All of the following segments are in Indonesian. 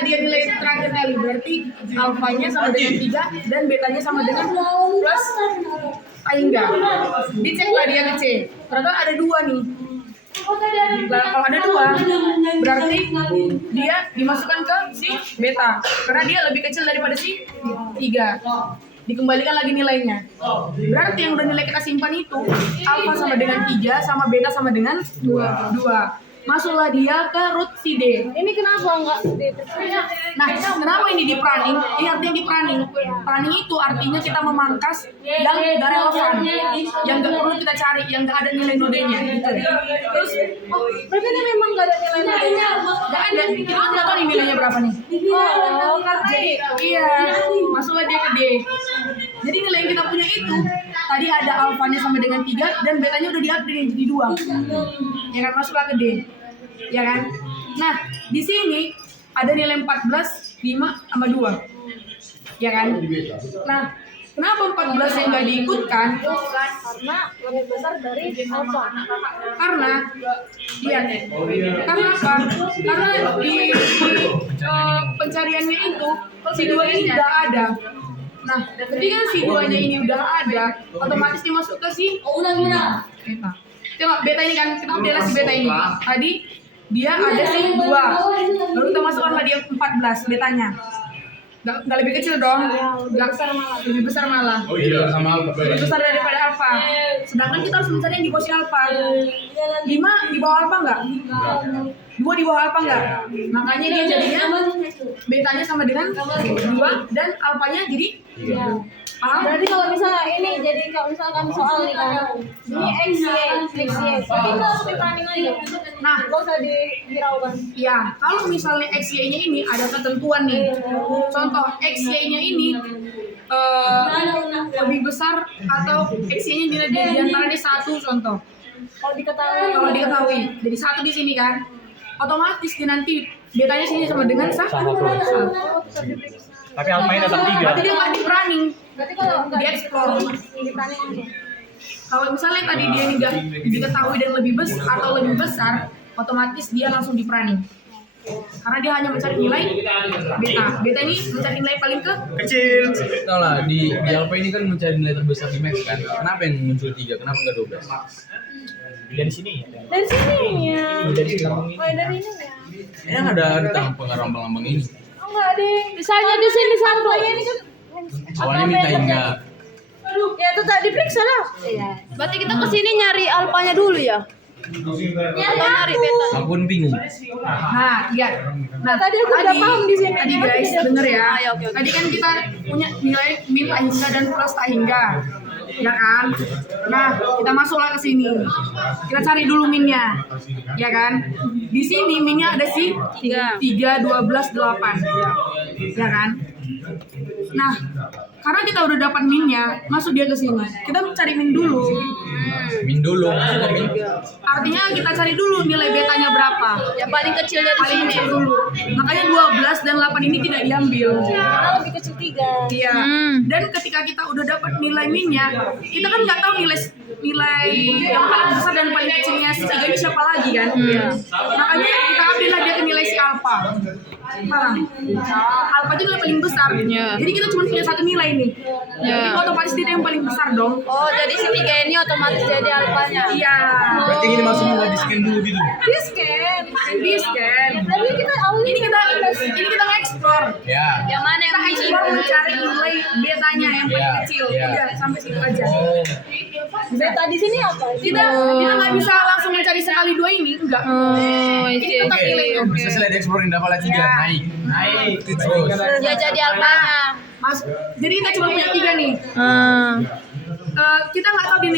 setelah dia nilai terakhir kali, berarti alfanya sama dengan 3 dan betanya sama dengan plus hingga. Diceklah dia ke C. Ternyata ada 2 nih. Nah, kalau ada 2, berarti dia dimasukkan ke si beta karena dia lebih kecil daripada si 3. Dikembalikan lagi nilainya. Berarti yang udah nilai kita simpan itu alfa sama dengan 3 sama beta sama dengan 2. Masuklah dia ke root si D. Ini kenapa enggak D? Nah, kenapa ini di pruning? Ini artinya di pruning. Pruning itu artinya kita memangkas yang nggak relevan, yang nggak perlu kita cari, yang nggak ada nilai nodenya. Gitu. Terus, Oh, berarti ini memang enggak ada nilai nilainya. nggak ada. Kita kan nggak tahu nih nilainya berapa nih. Oh, Jadi, iya, masuklah dia ke D. Jadi nilai yang kita punya itu tadi ada alfanya sama dengan 3 dan betanya udah di-update jadi 2. Ya kan, masuklah ke D. Ya kan? Nah, di sini ada nilai 14, 5 sama 2. Ya kan? Nah, kenapa 14 yang nggak diikutkan? karena lebih besar dari alfa. Karena lihat, karena apa? Karena di pencariannya itu si 2 ini udah ada. Nah, ketika si 2-nya ini udah ada, otomatis dimasuk ke si beta. Tengok beta ini kan, kita update si beta ini. Tadi dia ada si 2. Baru kita masukkan dia 14 betanya. Nggak lebih kecil dong. Lebih besar malah. Oh iya, sama alfa. Lebih besar daripada alfa. Sedangkan kita harus mencari yang di posisi alfa. 5 di bawah alfa nggak? 2 di bawah alfa nggak? Makanya dia jadinya betanya sama dengan 2 dan alfanya jadi Berarti kalau misalnya ini jadi kalau misalkan soal nih kan, ini X, Y, berarti kita harus diplanning aja. Nah, Nggak usah dihiraukan. ya, kalau misalnya XY-nya ini ada ketentuan nih. Contoh XY-nya ini lebih besar atau XY-nya di antaranya 1 contoh. Kalau Kalau diketahui, jadi 1 di sini kan. Otomatis dia nanti betanya sini sama dengan 1. Tapi alfanya tetap 3. Berarti dia nggak di running, berarti kalau nggak di explore. diplanning aja. Kalau misalnya tadi dia ini nggak diketahui dan lebih besar atau lebih besar, otomatis dia langsung di running. Karena dia hanya mencari nilai beta. Beta ini mencari nilai paling Kecil. Tahu lah di alpha ini kan mencari nilai terbesar di max kan. Kenapa yang muncul 3? Kenapa enggak 12? Dari sini ya. Dari sininya. Dari sini. Oh, dari ini ya. Yang ada di tanggung lambang-lambang ini. Oh, enggak deh. Misalnya di sini sampelnya ini kan Awalnya minta hingga. ya itu tadi periksa lah. Iya. Berarti kita kesini nyari alfanya dulu ya? Atau nyari beta? Ampun bingung. Nah, ya. Nah, Tadi aku udah paham di sini. Tadi guys, denger ya. Ayo, oke. Tadi kan kita punya nilai min tak hingga dan plus tak hingga. Ya kan? Nah, kita masuklah ke sini. Kita cari dulu minnya. Ya kan? Di sini minnya ada si 3, 12, 8. Ya kan? Nah, karena kita udah dapat minnya, masuk dia ke sini. Kita cari min dulu. Min dulu. Artinya kita cari dulu nilai betanya berapa. Yang paling kecil dari Paling sini. kecil dulu. Makanya 12 dan 8 ini tidak diambil. Karena lebih kecil 3. Iya. Dan ketika kita udah dapat nilai minnya, kita kan nggak tahu nilai yang paling besar dan paling kecilnya si 3 ini siapa lagi kan? Makanya kita ambillah dia ke nilai si alpha. Paham? Alpha itu nilai paling besar. Iya. Jadi kita cuma punya satu nilai nih. Jadi otomatis dia yang paling besar dong. Oh, jadi si 3 ini otomatis jadi alfanya. Iya. Berarti ini masuk nggak di scan dulu gitu. Di scan. Di scan. Berarti kita awalnya Ini kita nge-explore. Ya. Yang mana yang Kita explore mencari nilai betanya yang paling Iya, kecil. iya. Udah sampai situ aja. Oh. beta di sini apa? Kita nggak bisa langsung mencari sekali 2 ini, enggak. Oh, Ini tetap Oke. nilainya. Setelah di exploring dapat lagi 3 Ya. naik. Terus. dia jadi alfanya. Mas, jadi kita cuma punya 3 nih. Kita nggak tahu di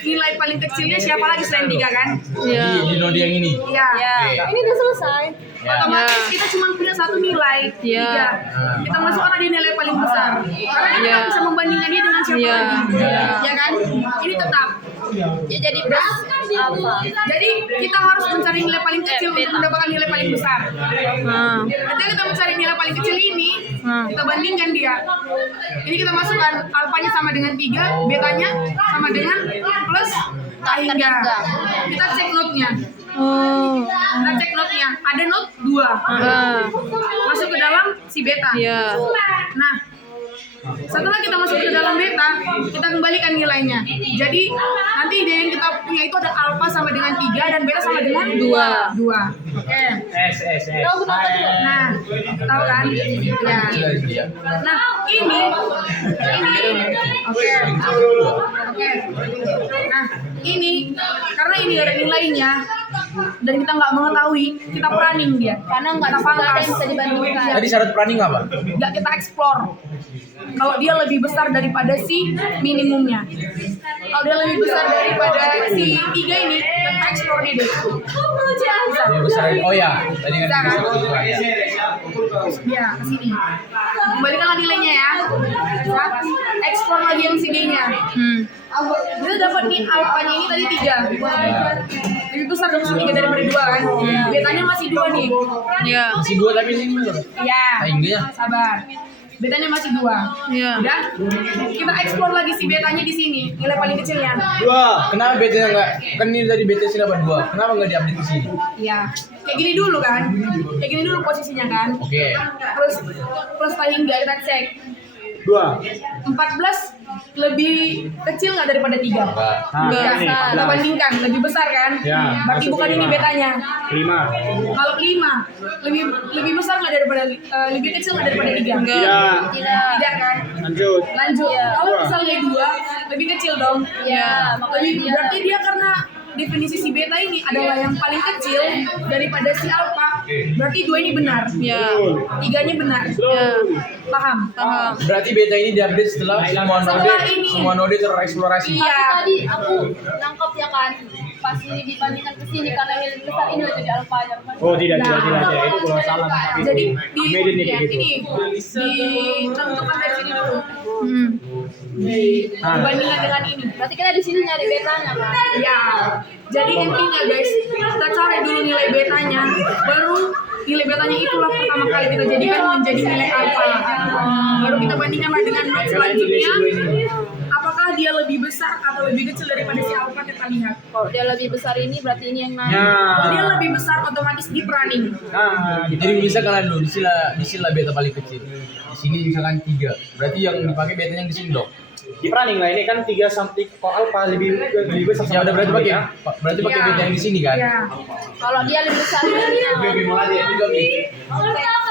nilai paling kecilnya siapa lagi selain 3 kan? Iya. Di node yang ini. Iya. Iya. Ini udah selesai. Ya. Otomatis kita cuma punya satu nilai. Iya. 3. Kita masukkan di nilai paling besar. Karena kita Iya. nggak bisa membandingkan dia dengan siapa Iya. lagi. Iya. Ya kan? Ini tetap. Dia jadi plus alfa. Jadi kita harus mencari nilai paling kecil untuk beta. mendapatkan nilai paling besar. Ketika kita mencari nilai paling kecil ini, kita bandingkan dia. Ini kita masukkan alfanya sama dengan 3, betanya sama dengan plus tak hingga. Kita cek notenya. Oh. Kita cek notenya. Ada not 2. Masuk ke dalam si beta. Iya. Nah, setelah kita masuk ke dalam beta, kita kembalikan nilainya. Jadi nanti ide yang kita punya itu ada alfa sama dengan 3 dan beta sama dengan 2. Oke. S. Tahu kenapa tuh? Nah, tahu kan? Ya. Kecil dari dia. Nah, ini. Oke. Nah, ini karena ini ada nilainya dan kita nggak mengetahui, kita running dia. Karena nggak Kita ada yang pangkas. bisa dibandingkan. Tadi syarat running apa? Nggak kita explore. Kalau dia lebih besar daripada si minimumnya. Kalau dia lebih besar daripada si 3 ini, kita explore dia deh. Lebih besar. Oh ya, tadi kan Bisa kan? bisa. Ya, ke sini. Kembalikanlah nilainya ya. Bisa. Explore lagi yang CD-nya. Kita dapat nih alfanya ini tadi 3. Lebih besar dong 3 daripada 2 kan. Betanya masih 2 nih. Iya. Masih 2 tapi ini berapa? Ya. Enggak ya? Sabar. Betanya masih 2. Iya. Udah. Kita explore lagi si betanya di sini. Nilai paling kecilnya. Kenapa BT-nya enggak? Kan ini tadi BT sih dapat 2. Kenapa enggak diupdate di sini? Iya. Kayak gini dulu kan. Kayak gini dulu posisinya kan. Oke. Plus paling enggak kita cek. 14 lebih kecil nggak daripada 3? Enggak. Ya, ini, kita bandingkan lebih besar kan? Ya, Berarti masuk bukan ke ini 5. betanya. 5. Kalau 5 lebih besar nggak daripada lebih kecil nggak daripada 3? Enggak. Tidak kan? Lanjut. Lanjut. Kalau misalnya 2 lebih kecil dong. Iya, makanya dia. Berarti dia karena definisi si beta ini adalah yang paling kecil daripada si alpha. Berarti 2 ini benar. Iya. 3-nya benar. Iya. Paham? Paham. Berarti beta ini diupdate setelah Setelah ini. semua node tereksplorasi. Iya. Tapi tadi aku nangkap ya kan, pas ini dibandingkan ke sini karena ini lebih besar ini lebih alfanya. Oh tidak. Itu kalau salah. Jadi Medin ini gitu. ini ditentukan dari sini dulu. Nah, Dibandingkan dengan ini. Berarti kita di sini nyari betanya kan? Ya. Jadi intinya guys, kita cari dulu nilai betanya, baru nilai betanya itulah pertama kali kita jadikan menjadi nilai alfa. Baru kita bandingkan dengan node selanjutnya. Apakah dia lebih besar atau lebih kecil daripada si alfa, kita lihat. Kalau dia lebih besar ini berarti ini yang naik. Kalau dia nah, lebih besar otomatis di running. gitu. Jadi misalkan dulu di sini lah beta paling kecil. Di sini misalkan 3. Berarti yang dipakai betanya yang di sini dong. Di running lah ini kan 3 sampai kalau alpha lebih besar. Ya udah berarti pakai Iya. beta yang di sini kan. Ya. Kalau dia lebih besar ini. Oke, mulai dia juga nih.